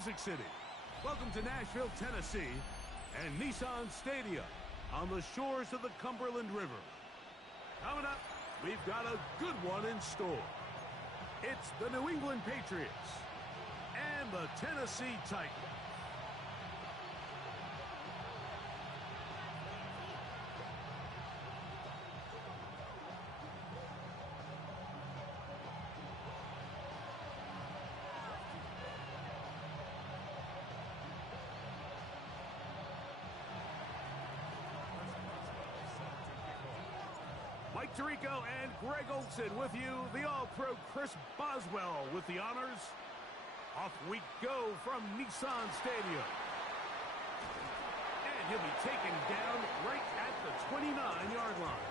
Music City. Welcome to Nashville, Tennessee, and Nissan Stadium on the shores of the Cumberland River. Coming up, we've got a good one in store. It's the New England Patriots and the Tennessee Titans. Mike Tirico and Greg Olsen with you. The All-Pro Chris Boswell with the honors. Off we go from Nissan Stadium. And he'll be taken down right at the 29-yard line.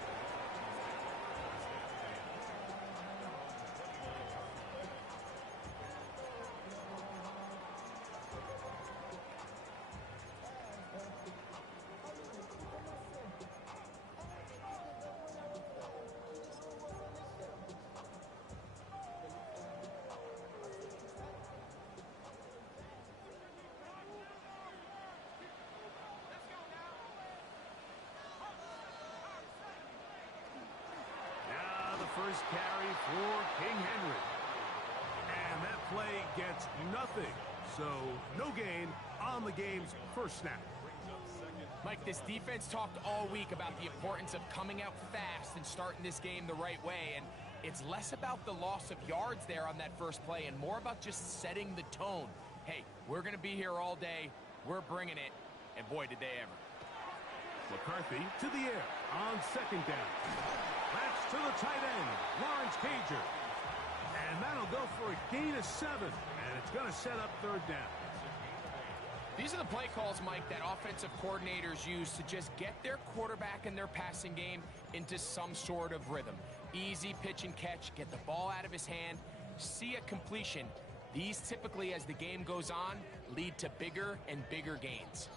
First carry for King Henry. And that play gets nothing. So no gain on the game's first snap. Mike, this defense talked all week about the importance of coming out fast and starting this game the right way. And it's less about the loss of yards there on that first play and more about just setting the tone. Hey, we're going to be here all day. We're bringing it. And boy, did they ever. McCarthy to the air on second down. That's to the tight end, Lawrence Cager. And that'll go for a gain of 7. And it's going to set up third down. These are the play calls, Mike, that offensive coordinators use to just get their quarterback and their passing game into some sort of rhythm. Easy pitch and catch, get the ball out of his hand, see a completion. These typically, as the game goes on, lead to bigger and bigger gains.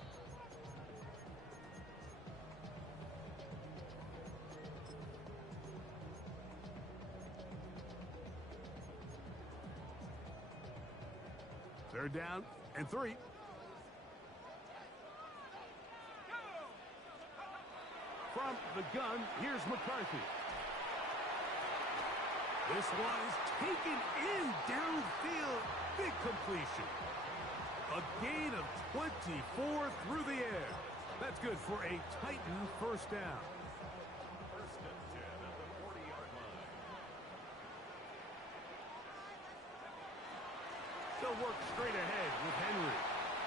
Third down and 3. From the gun, here's McCarthy. This one is taken in downfield. Big completion. A gain of 24 through the air. That's good for a Titan first down. First and 10 at the 40-yard line. They'll work straight ahead with Henry.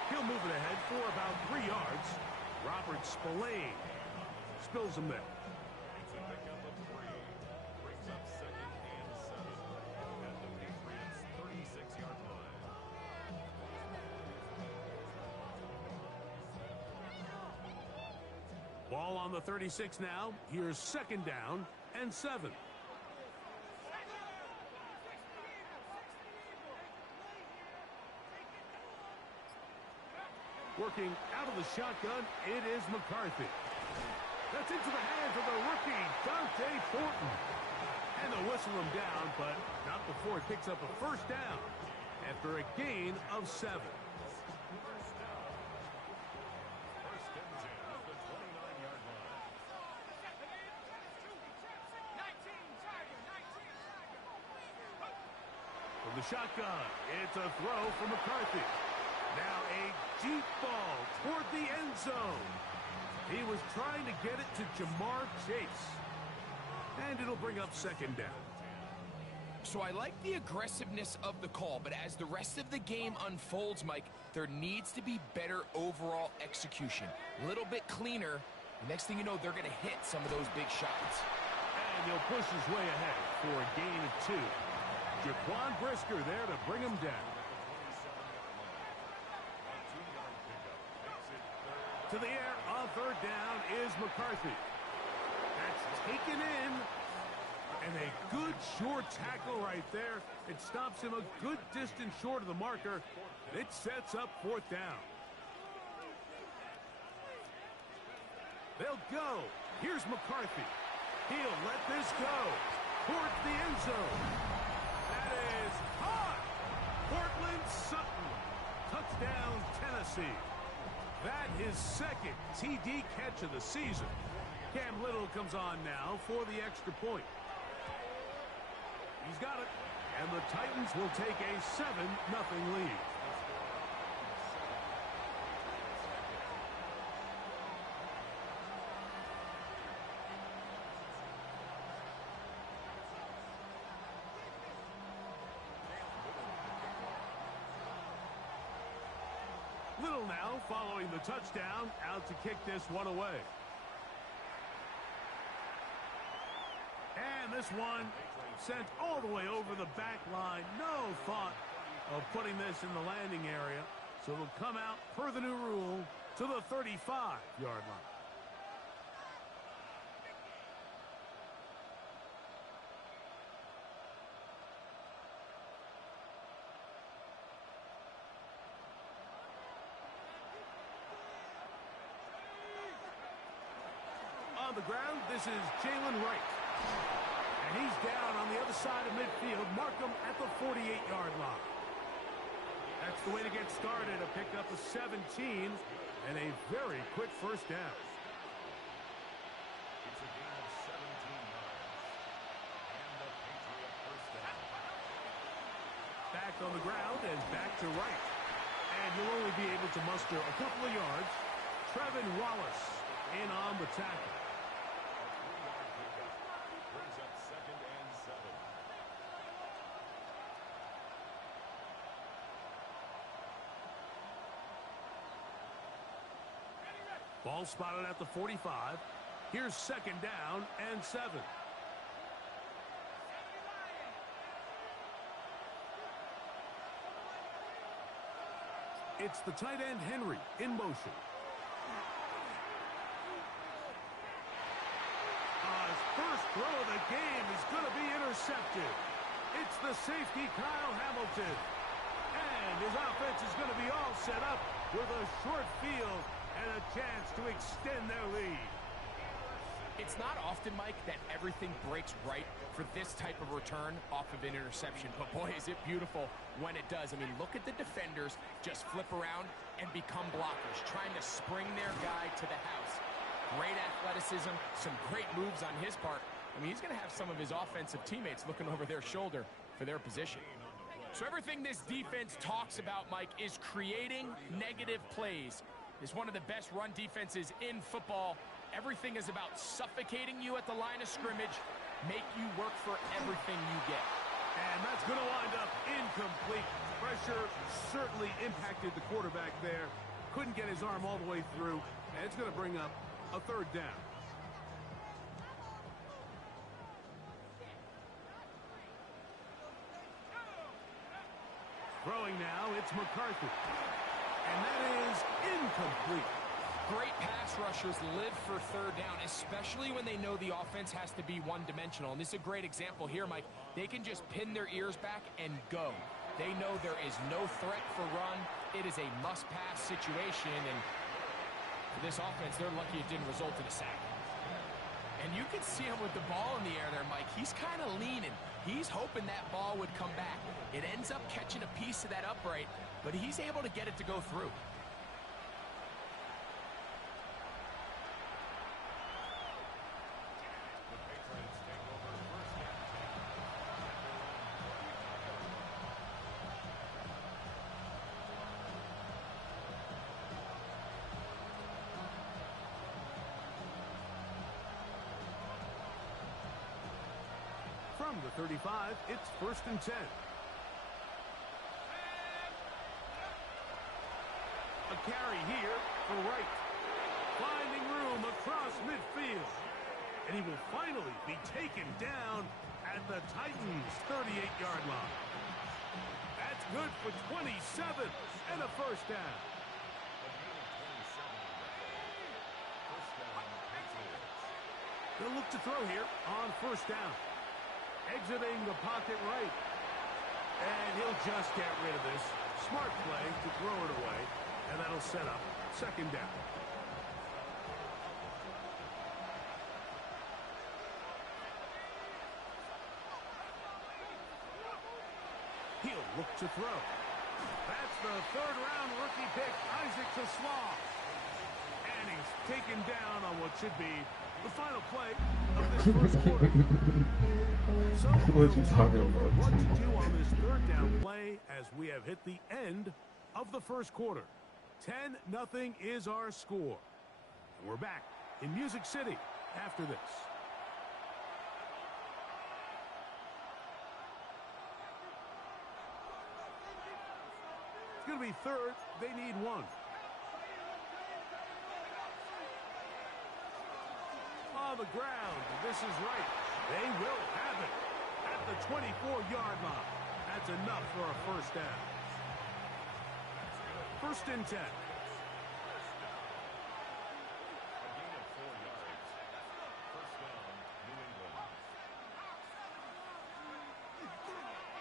He'll move it ahead for about 3 yards. Robert Spillane spills him there. It's a pickup of 3. Brings up second and 7 at the Patriots' 36-yard line. Ball on the 36 now. Here's second down and 7. Working out of the shotgun, it is McCarthy. That's into the hands of the rookie, Dante Thornton. And they'll whistle him down, but not before it picks up a first down after a gain of 7. First down. First and 10 at the 29-yard line. From the shotgun, it's a throw for McCarthy. Now a deep ball toward the end zone. He was trying to get it to Jamar Chase. And it'll bring up second down. So I like the aggressiveness of the call, but as the rest of the game unfolds, Mike, there needs to be better overall execution. A little bit cleaner. The next thing you know, they're going to hit some of those big shots. And he'll push his way ahead for a gain of 2. Jaquan Brisker there to bring him down. To the air on third down is McCarthy. That's taken in. And a good short tackle right there. It stops him a good distance short of the marker. It sets up fourth down. They'll go. Here's McCarthy. He'll let this go towards the end zone. That is caught. Cortland Sutton. Touchdown, Tennessee. That his second TD catch of the season. Cam Little comes on now for the extra point. He's got it. And the Titans will take a 7-0 lead. Little now following the touchdown, out to kick this one away. And this one sent all the way over the back line. No thought of putting this in the landing area. So it'll come out per the new rule to the 35-yard line. On the ground, this is Jalen Wright. And he's down on the other side of midfield. Mark him at the 48-yard line. That's the way to get started, to pick up a 17 and a very quick first down. It's a gain of 17 yards. And the Patriot first down. Back on the ground and back to Wright. And you'll only be able to muster a couple of yards. Trevin Wallace in on the tackle. Brings up 2nd and 7. Ball spotted at the 45. Here's 2nd down and 7. It's the tight end Henry in motion. His first throw of the game is going to be intercepted. It's the safety Kyle Hamilton. And his offense is going to be all set up with a short field and a chance to extend their lead. It's not often, Mike, that everything breaks right for this type of return off of an interception. But boy, is it beautiful when it does. I mean, look at the defenders just flip around and become blockers, trying to spring their guy to the house. Great athleticism, some great moves on his part. I mean, he's going to have some of his offensive teammates looking over their shoulder for their position. So everything this defense talks about, Mike, is creating negative plays. It's one of the best run defenses in football. Everything is about suffocating you at the line of scrimmage, make you work for everything you get. And that's going to wind up incomplete. Pressure certainly impacted the quarterback there. Couldn't get his arm all the way through. And it's going to bring up a 3rd down. Throwing now, it's McCarthy. And that is incomplete. Great pass rushers live for 3rd down, especially when they know the offense has to be one-dimensional. And this is a great example here, Mike. They can just pin their ears back and go. They know there is no threat for run. It is a must-pass situation, and for this offense, they're lucky it didn't result in a sack. And you can see him with the ball in the air there, Mike. He's kind of leaning. He's hoping that ball would come back. It ends up catching a piece of that upright, but he's able to get it to go through. From the 35, it's 1st and 10. A carry here for Wright. Finding room across midfield. And he will finally be taken down at the Titans' 38-yard line. That's good for 27 and a 1st down. They'll look to throw here on 1st down. Exiting the pocket right. And he'll just get rid of this. Smart play to throw it away. And that'll set up 2nd down. He'll look to throw. That's the third-round rookie pick, Isaac TeSlaa. And he's taken down on what should be the final play of this first quarter. So What you talking about? what to do on this third down play as we have hit the end of the first quarter. 10-0 is our score. And we're back in Music City after this. It's going to be third. They need one. On the ground. This is right. They will have it at the 24-yard line. That's enough for a first down. First and 10.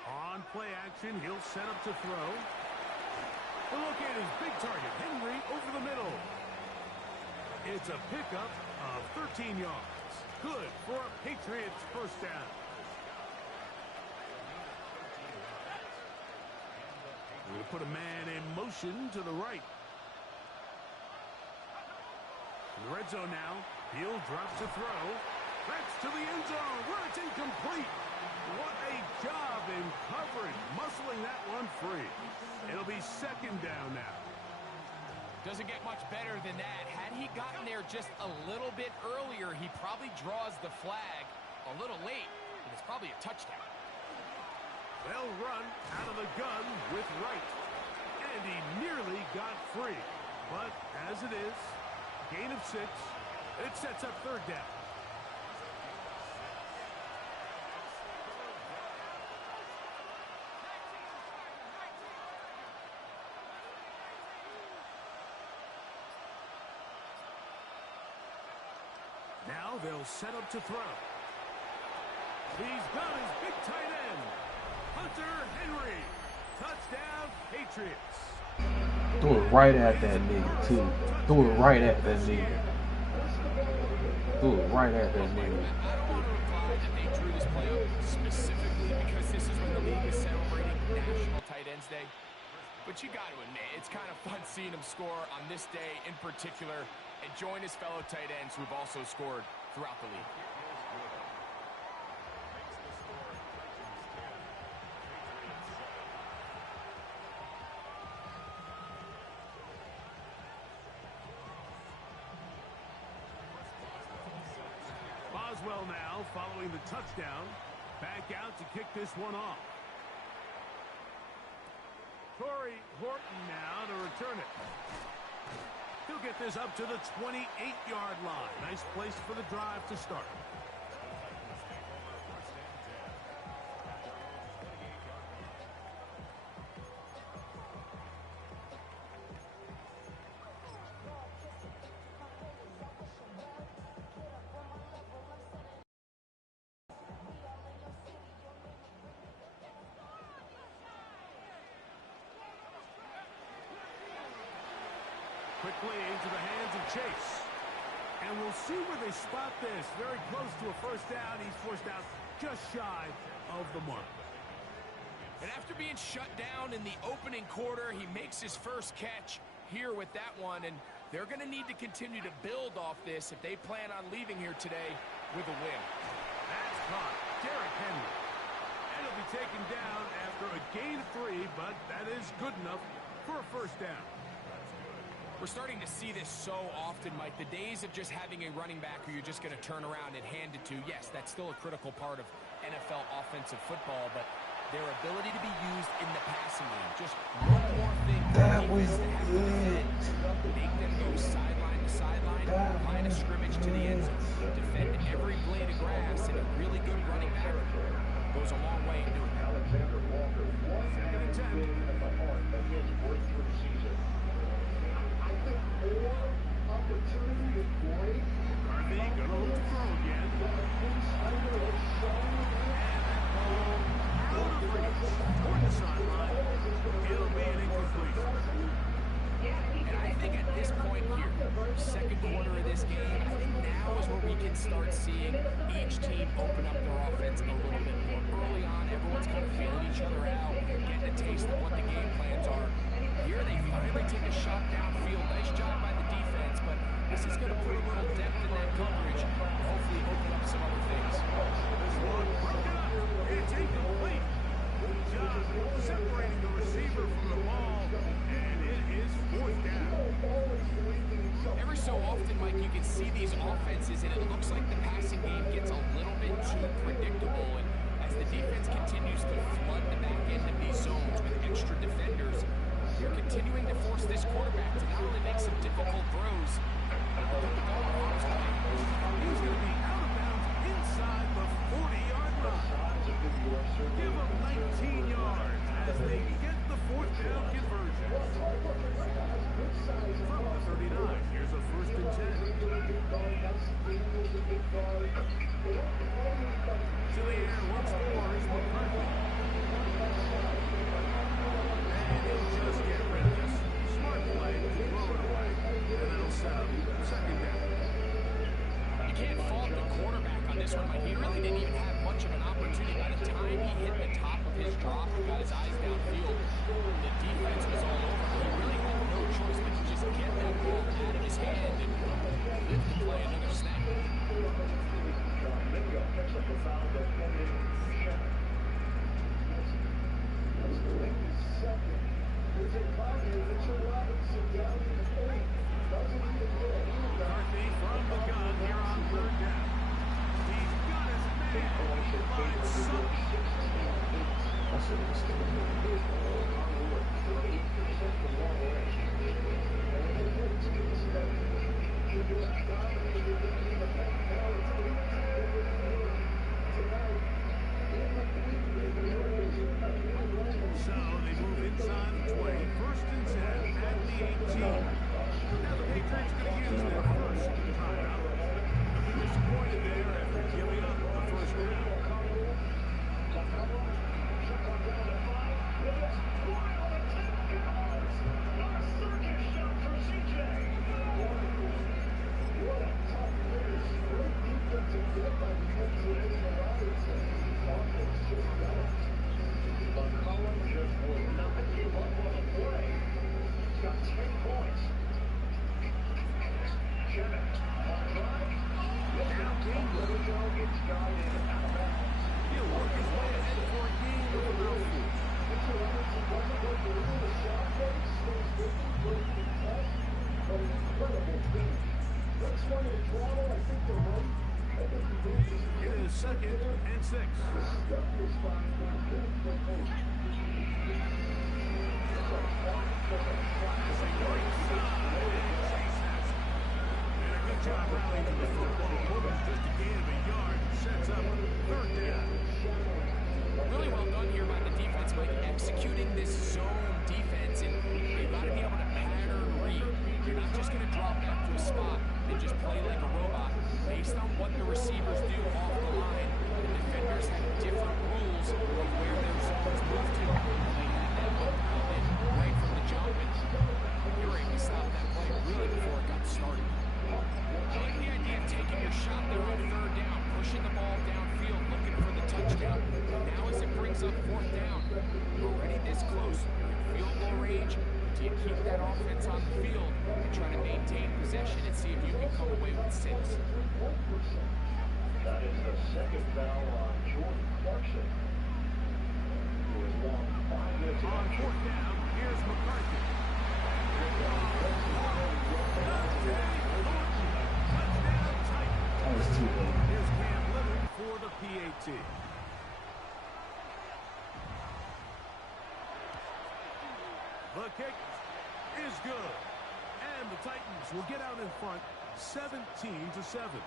On play action, he'll set up to throw. The look at his big target, Henry, over the middle. It's a pickup of 13 yards. Good for a Patriots first down. We're going to put a man in motion to the right. In the red zone now. He'll drop to throw. That's to the end zone where it's incomplete. What a job in coverage, muscling that one free. It'll be second down now. Doesn't get much better than that. Had he gotten there just a little bit earlier, he probably draws the flag a little late, and it's probably a touchdown. They'll run out of the gun with Wright. And he nearly got free. But as it is, gain of 6. It sets up third down. Now they'll set up to throw. He's got his big tight end, Hunter Henry. Touchdown, Patriots. Threw it right at that nigga, too. Threw it right at that nigga. Threw it right at that nigga. I don't want to imply that they drew this play up specifically because this is when the league is celebrating National Tight Ends Day. But you got to admit, it's kind of fun seeing him score on this day in particular and join his fellow tight ends who've also scored throughout the league. Boswell now following the touchdown. Back out to kick this one off. Torrey Horton now to return it. He'll get this up to the 28-yard line. Nice place for the drive to start. Quickly into the hands of Chase. And we'll see where they spot this. Very close to a first down. He's forced out just shy of the mark. And after being shut down in the opening quarter, he makes his first catch here with that one. And they're going to need to continue to build off this if they plan on leaving here today with a win. That's caught. Derrick Henry. And he'll be taken down after a gain of 3, but that is good enough for a first down. We're starting to see this so often, Mike. The days of just having a running back who you're just going to turn around and hand it to, yes, that's still a critical part of NFL offensive football, but their ability to be used in the passing game. Just one more thing. That was it. Make them go sideline to sideline, line of scrimmage to the end zone. Defend every blade of grass, and a really good running back goes a long way in doing that. Second and 10. McCarthy gonna look to throw again. Toward the sideline. It'll be an incompletion. And I think at this point here, second quarter of this game, I think now is where we can start seeing each team open up their offense a little bit more. Early on, everyone's kind of feeling each other out, getting a taste of what the game plans are. Here they finally take a shot downfield. Nice job by the defense, but this is going to put a little depth in that coverage and hopefully open up some other things. This one broken up. It's incomplete. Good job separating the receiver from the ball, and it is fourth down. Every so often, Mike, you can see these offenses, and it looks like the passing game gets a little bit too predictable. And as the defense continues to flood the back end of these zones with extra defenders, you're continuing to force this quarterback to not only make some difficult throws, but put the ball in harm's way. He's going to be out of bounds inside the 40-yard line. Give him 19 yards as they get the fourth down conversion. From the 39, here's a 1st and 10. To the air once more is McCarthy. And he'll just get rid of this. Smart play to throw it away. And that'll set up 2nd down. You can't fault the quarterback on this one, but he really didn't even have much of an opportunity. By the time he hit the top of his drop and got his eyes downfield, the defense was all over him. He really had no choice but to just get that ball out of his hand and live to play another snap. McCarthy from the gun here on 3rd down. He's got his man. He finds something. That's a mistake. So they move inside the 20. 1st and 10 at the 18. Now the Patriots going to use their first timeout. They'll be disappointed there after giving up the 1st down. He'll work his way ahead for a gain of about 4. It is 2nd and 6. Good job rallying to the football. Moving just a gain of a yard. Sets up 3rd down. Really well done here by the defense, Mike, executing this zone defense, and you've got to be able to pattern read. You're not just going to drop back to a spot and just play like a robot. Based on what the receivers do off the line, the defenders have different rules of where their zones move to. They had that look come in right from the jump, and you were able to stop that play really before it got started. I like the idea of taking your shot there on 3rd down, pushing the ball downfield, looking for the touchdown. Now as it brings up 4th down, you're already this close. You're in field goal range. Do you keep that offense on the field and try to maintain possession and see if you can come away with 6? That is the 2nd foul on Jordan Clarkson, who is long 5 minutes On 4th down, here's McCarthy. That was too late. Here's Cam Lillard for the PAT. The kick is good. And the Titans will get out in front 17-7.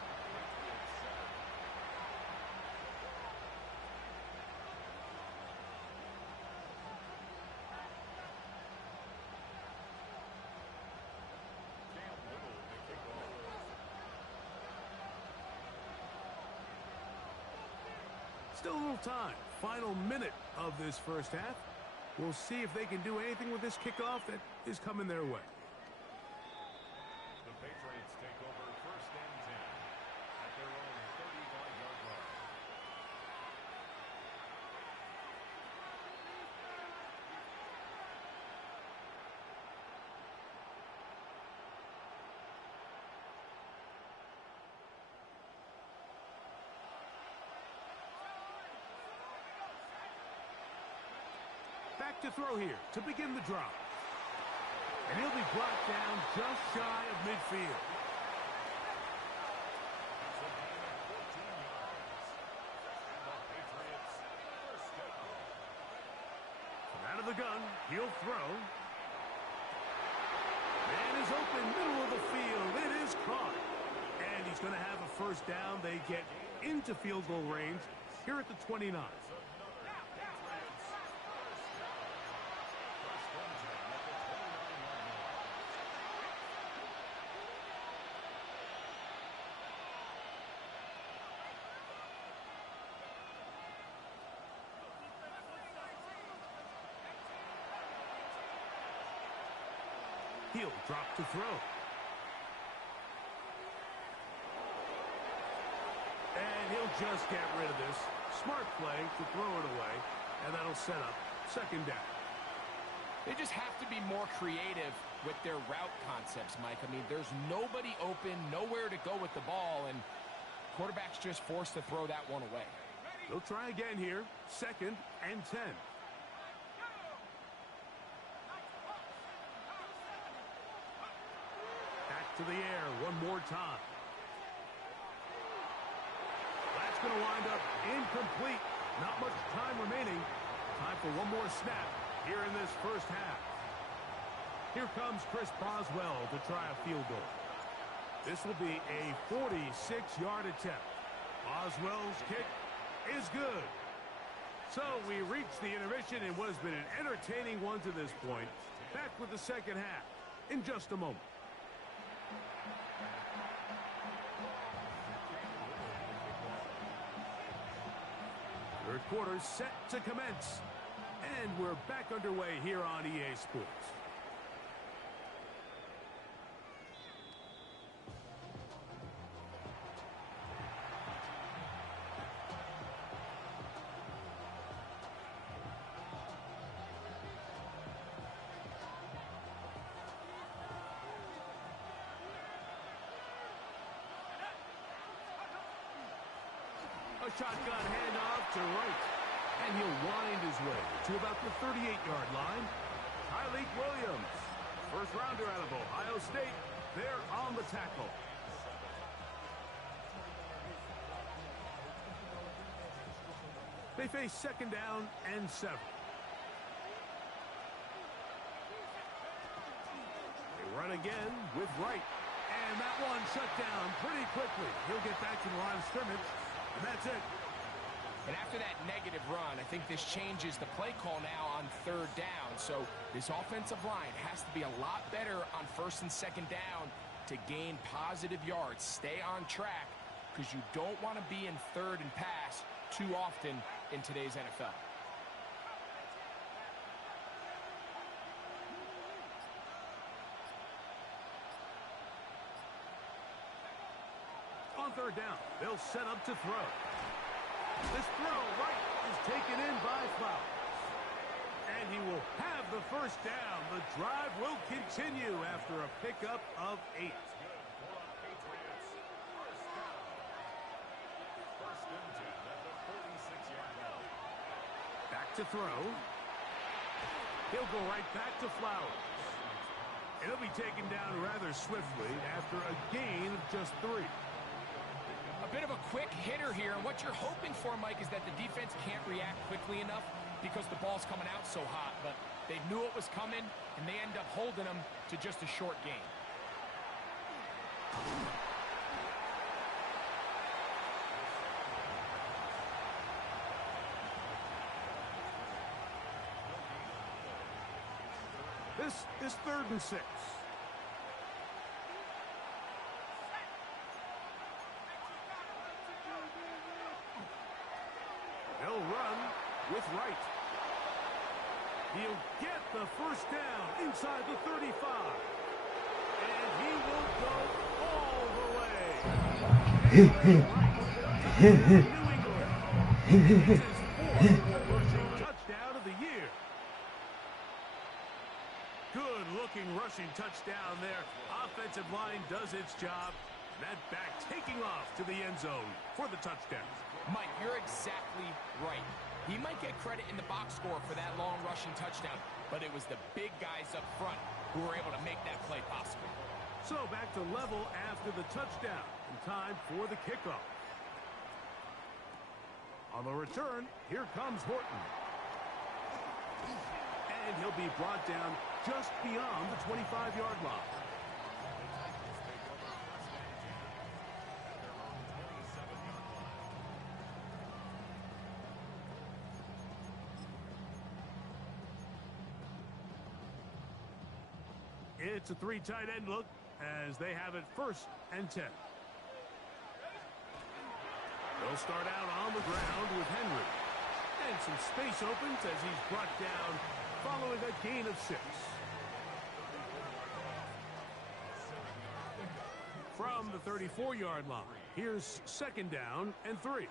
Still a little time. Final minute of this 1st half. We'll see if they can do anything with this kickoff that is coming their way. The Patriots take over 1st and 10. Back to throw here to begin the drop. And he'll be brought down just shy of midfield. Out of the gun, he'll throw. Man is open, middle of the field. It is caught. And he's going to have a first down. They get into field goal range here at the 29. He'll drop to throw. And he'll just get rid of this. Smart play to throw it away. And that'll set up second down. They just have to be more creative with their route concepts, Mike. I mean, there's nobody open, nowhere to go with the ball, and quarterback's just forced to throw that one away. They'll try again here. Second and 10. To the air one more time. That's going to wind up incomplete. Not much time remaining. Time for one more snap here in this first half. Here comes Chris Boswell to try a field goal. This will be a 46-yard attempt. Boswell's kick is good. So we reach the intermission in what has been an entertaining one to this point. Back with the second half in just a moment. Third quarter set to commence. And we're back underway here on EA Sports. A shotgun handoff to right. And he'll wind his way to about the 38-yard line. Tyleik Williams, first rounder out of Ohio State, there on the tackle. They face second down and 7. They run again with right. And that one shut down pretty quickly. He'll get back to the line of scrimmage. And that's it. And after that negative run, I think this changes the play call now on third down. So this offensive line has to be a lot better on first and second down to gain positive yards. Stay on track because you don't want to be in third and pass too often in today's NFL. On third down, they'll set up to throw. This throw right is taken in by Flowers. And he will have the first down. The drive will continue after a pickup of 8. Back to throw. He'll go right back to Flowers. And he'll be taken down rather swiftly after a gain of just 3. A bit of a quick hitter here, and what you're hoping for, Mike, is that the defense can't react quickly enough because the ball's coming out so hot, but they knew it was coming, and they end up holding them to just a short gain. This is 3rd and 6. He'll run with right. He'll get the first down inside the 35. And he will go all the way. Touchdown of the year. Good-looking rushing touchdown there. Offensive line does its job. That back taking off to the end zone for the touchdown. Mike, you're exactly right. He might get credit in the box score for that long rushing touchdown, but it was the big guys up front who were able to make that play possible. So back to level after the touchdown, and time for the kickoff. On the return, here comes Horton. And he'll be brought down just beyond the 25-yard line. It's a three tight end look as they have it 1st and 10. They'll start out on the ground with Henry. And some space opens as he's brought down following a gain of 6. From the 34-yard line, here's 2nd down and 3.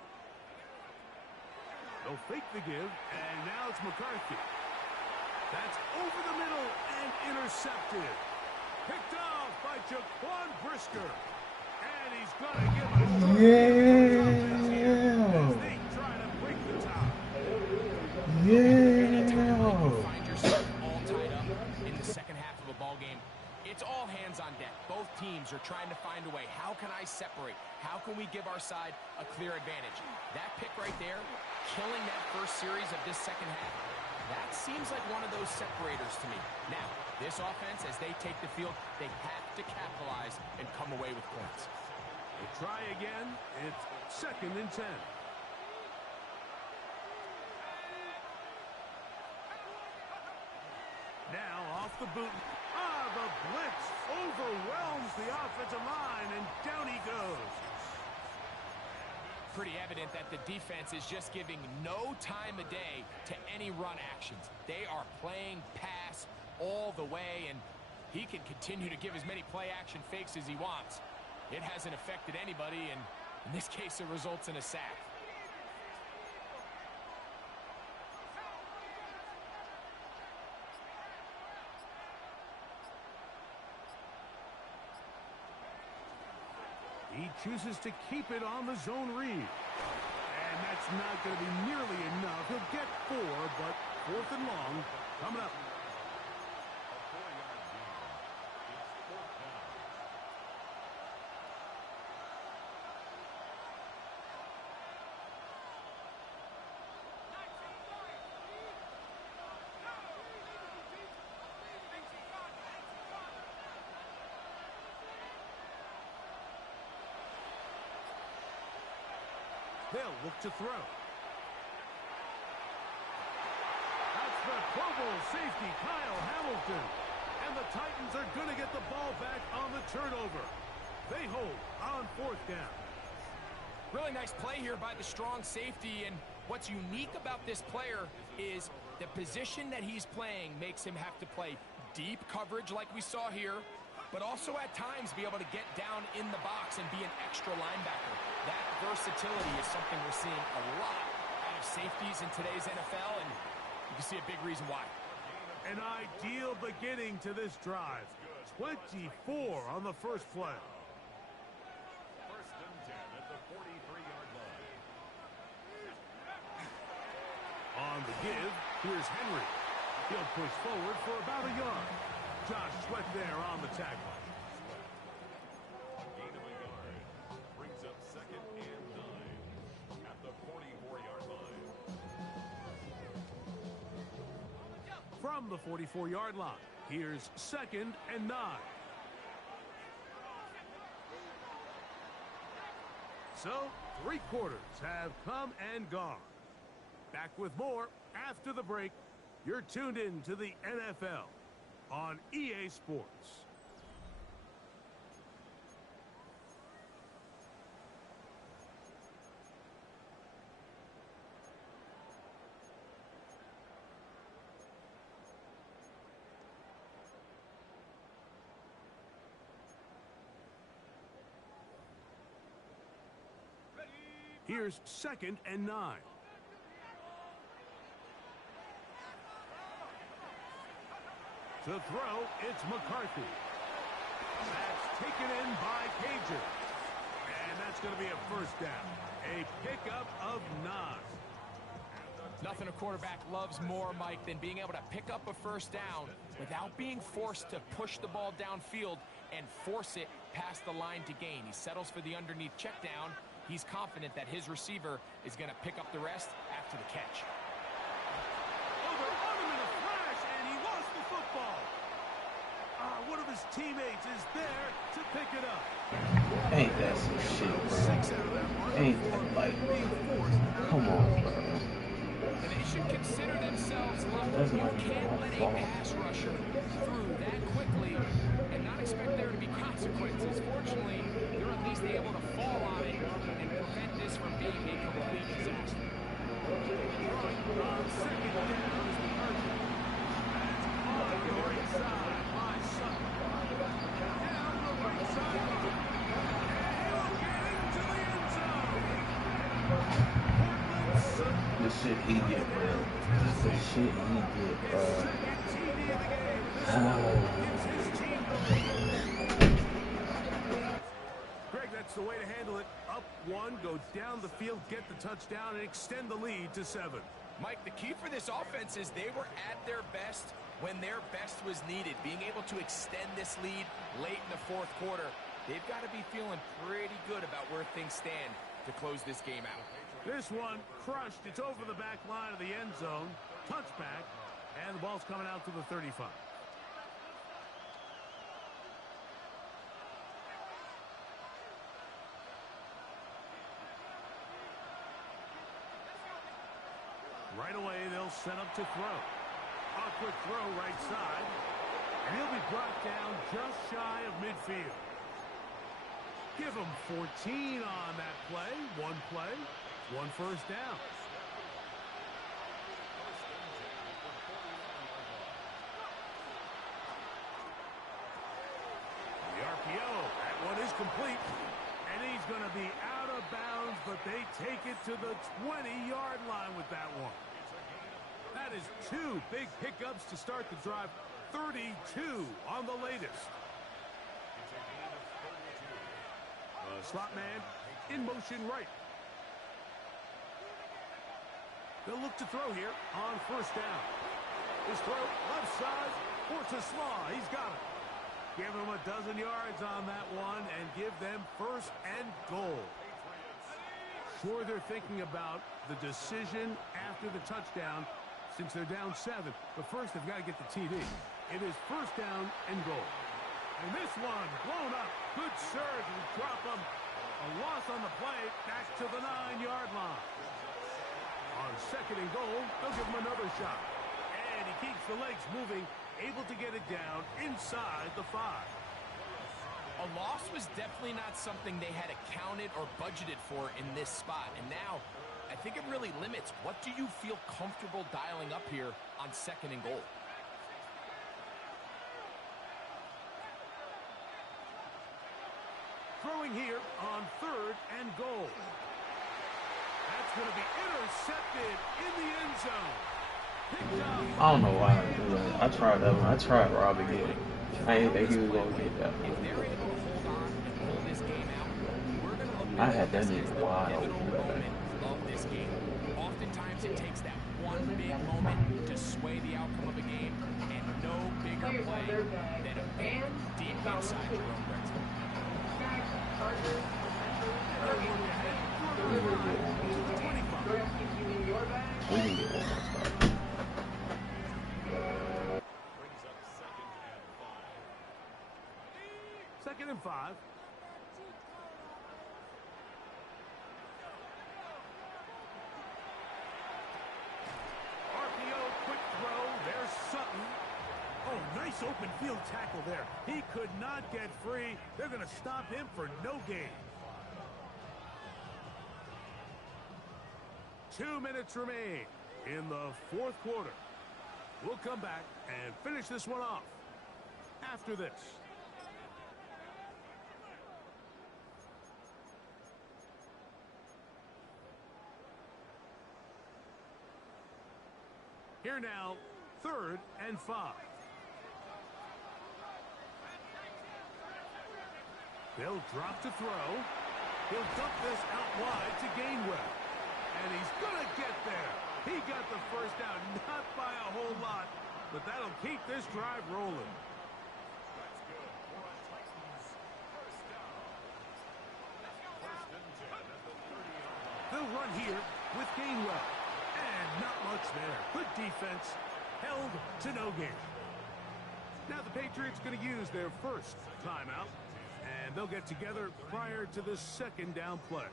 They'll fake the give, and now it's McCarthy. That's over the middle and intercepted. Picked off by Jaquan Brisker. And he's going to give a short as they try to break the tie. Anytime you find yourself all tied up in the second half of a ball game, it's all hands on deck. Both teams are trying to find a way. How can I separate? How can we give our side a clear advantage? That pick right there, killing that first series of this second half, that seems like one of those separators to me. Now, this offense, as they take the field, they have to capitalize and come away with points. They try again. It's 2nd and 10. Now off the boot. The blitz overwhelms the offensive line, and down he goes. Pretty evident that the defense is just giving no time of day to any run actions. They are playing pass all the way, and he can continue to give as many play-action fakes as he wants. It hasn't affected anybody, and in this case, it results in a sack. He chooses to keep it on the zone read. And that's not going to be nearly enough. He'll get 4, but 4th and long coming up. They'll look to throw. That's the Pro Bowl safety, Kyle Hamilton. And the Titans are going to get the ball back on the turnover. They hold on 4th down. Really nice play here by the strong safety, and what's unique about this player is the position that he's playing makes him have to play deep coverage like we saw here, but also at times be able to get down in the box and be an extra linebacker. That versatility is something we're seeing a lot out of safeties in today's NFL, and you can see a big reason why. An ideal beginning to this drive. 24 on the first play. 1st and 10 at the 43-yard line. On the give, here's Henry. He'll push forward for about a yard. Josh Sweat there on the tackle. Gain of a yard. Brings up 2nd and 9 at the 44-yard line. From the 44-yard line, here's 2nd and 9. So, 3 quarters have come and gone. Back with more after the break. You're tuned in to the NFL on EA Sports. Here's 2nd and 9. To throw, it's McCarthy. That's taken in by Cager. And that's going to be a 1st down. A pickup of 9. Nothing a quarterback loves more, Mike, than being able to pick up a first down without being forced to push the ball downfield and force it past the line to gain. He settles for the underneath check down. He's confident that his receiver is going to pick up the rest after the catch. Oh, they're on him in a flash, and he lost the football. One of his teammates is there to pick it up. Ain't that some shit, bro? Ain't that like, come on, bro. And they should consider themselves lucky. You can't let a pass rusher through that quickly and not expect there to be consequences. Fortunately, they're at least able to fall on it and prevent this from being a complete disaster. Second down is the urgent. That's on the right side by Sutton. Down the right sideline. And he'll get into the end zone. Portland Sutton. The shit he get, bro. The shit he get, bro. Greg, that's the way to handle it. Up one, go down the field, get the touchdown, and extend the lead to 7. Mike, the key for this offense is they were at their best when their best was needed. Being able to extend this lead late in the fourth quarter, they've got to be feeling pretty good about where things stand to close this game out. This one crushed. It's over the back line of the end zone. Touchback, and the ball's coming out to the 35. Right away, they'll set up to throw. A quick throw right side. And he'll be brought down just shy of midfield. Give him 14 on that play. One play, one first down. The RPO. That one is complete. And he's going to be out of bounds, but they take it to the 20-yard line with that one. That is 2 big pickups to start the drive. 32 on the latest. Slot man in motion right. They'll look to throw here on first down. His throw left side for Slaw. He's got it. Give him a dozen yards on that one and give them first and goal. Sure, they're thinking about the decision after the touchdown since they're down 7. But first, they've got to get the TD. It is first down and goal. And this one blown up. Good surge and drop him. A loss on the play back to the 9-yard line. On second and goal, they'll give him another shot. And he keeps the legs moving, able to get it down inside the 5. A loss was definitely not something they had accounted or budgeted for in this spot. And now, I think it really limits. What do you feel comfortable dialing up here on second and goal? Throwing here on third and goal. That's going to be intercepted in the end zone. Picked up. I don't know why I do that. I tried that one. I tried Rob again. I didn't think he was going to get that If one. they're able to hold on and hold this game out, we're going to look I had that at the nigga wide pivotal open. moment of this game. Oftentimes it takes that one big moment to sway the outcome of a game, and no bigger play than a pick deep inside your own red zone. We can get one more start. Brings up Second and 5. RPO, quick throw. There's Sutton. Oh, nice open field tackle there. He could not get free. They're going to stop him for no gain. 2 minutes remain in the fourth quarter. We'll come back and finish this one off after this. Here now, third and 5. They'll drop to throw. He'll dump this out wide to Gainwell. And he's going to get there. He got the first down, not by a whole lot, but that'll keep this drive rolling. That's good for a Titans first down. First and 10 at the 30-yard line. They'll run here with Gainwell. And not much there. Good defense. Held to no gain. Now the Patriots going to use their first timeout. And they'll get together prior to the second down play.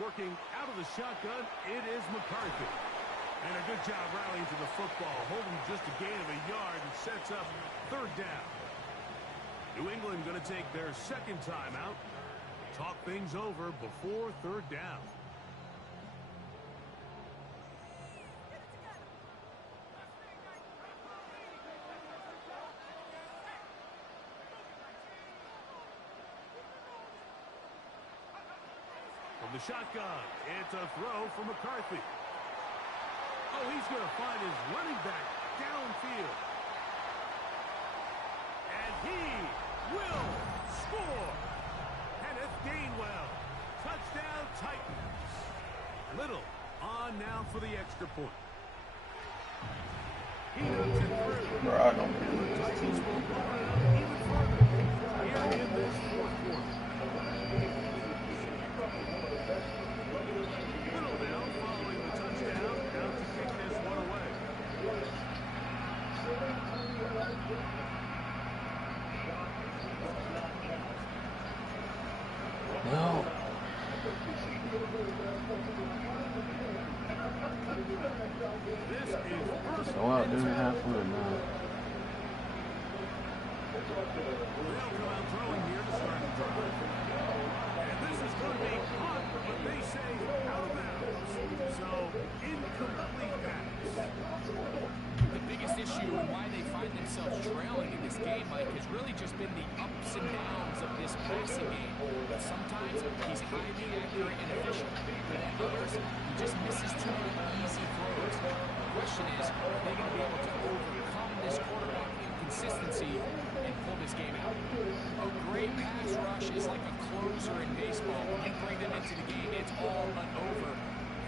Working out of the shotgun, it is McCarthy. And a good job rallying to the football. Holding just a gain of a yard and sets up third down. New England going to take their second timeout. Talk things over before third down. From the shotgun, it's a throw for McCarthy. Oh, he's going to find his running back downfield. And he will score. Kenneth Gainwell. Touchdown Titans. Little on now for the extra point. He knocks it through. Bro, I don't And the believe this Titans team. will open it up even further here in this fourth quarter. Little now following the touchdown, out to kick this one away. No. This is first Go out and there and 10. have fun now. They'll come out throwing here to start the drive. And this is going to be hot, but they say out of bounds. So, incomplete pass. The biggest issue and why they find themselves trailing in this game, Mike, has really just been the ups and downs of this passing game. Sometimes he's highly accurate and efficient, but at others, he just misses too many easy throws. The question is, are they going to be able to overcome this quarterback inconsistency and pull this game out? A great pass rush is like a closer in baseball. When you bring them into the game, it's all but over.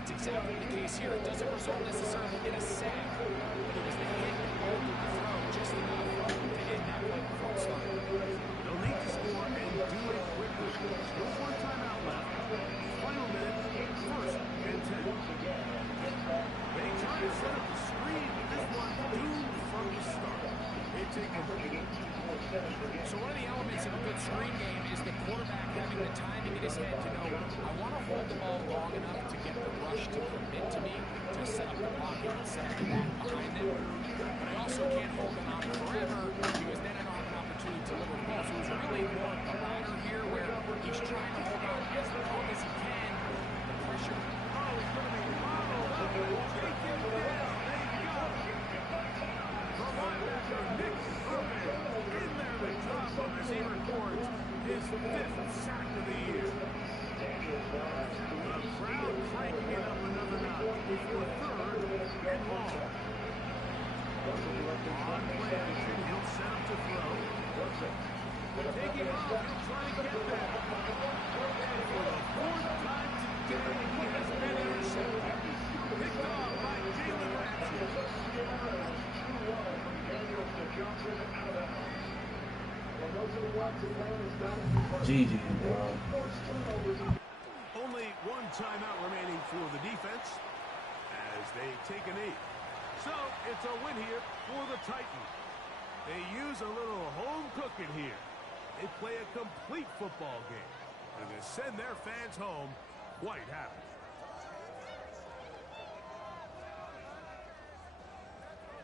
It's exactly the case here. It doesn't result necessarily in a sack, but it was the hit that altered the throw just enough to end that play before it started. They'll need to score and do it quickly. Still one timeout left. Final minute, first and 10. They try to set up the screen, but this one doomed from the start. It's incomplete. So one of the elements of a good screen game is the quarterback having the timing in his head to know, I want to hold the ball long enough to get the rush to commit to me, to set up the pocket and set up the back behind them. But I also can't hold them on forever because then I don't have an opportunity to deliver the ball. So it's really more of the latter here where he's trying to hold on as long as he can. The pressure. Oh, he's going to be bottled up. Take him down. There you go. The linebacker, Nick Irvin, in there to drop him as he records his fifth sack of the year. The crowd cranking it up another notch before third and long. On play action, he'll set up to throw. Taking off, he'll try to get there. And for the fourth time today, he has been intercepted. Picked off by Jalen Ramsey. GG, bro. Only one timeout remaining for the defense as they take a knee. So it's a win here for the Titans. They use a little home cooking here. They play a complete football game. And they send their fans home quite happy.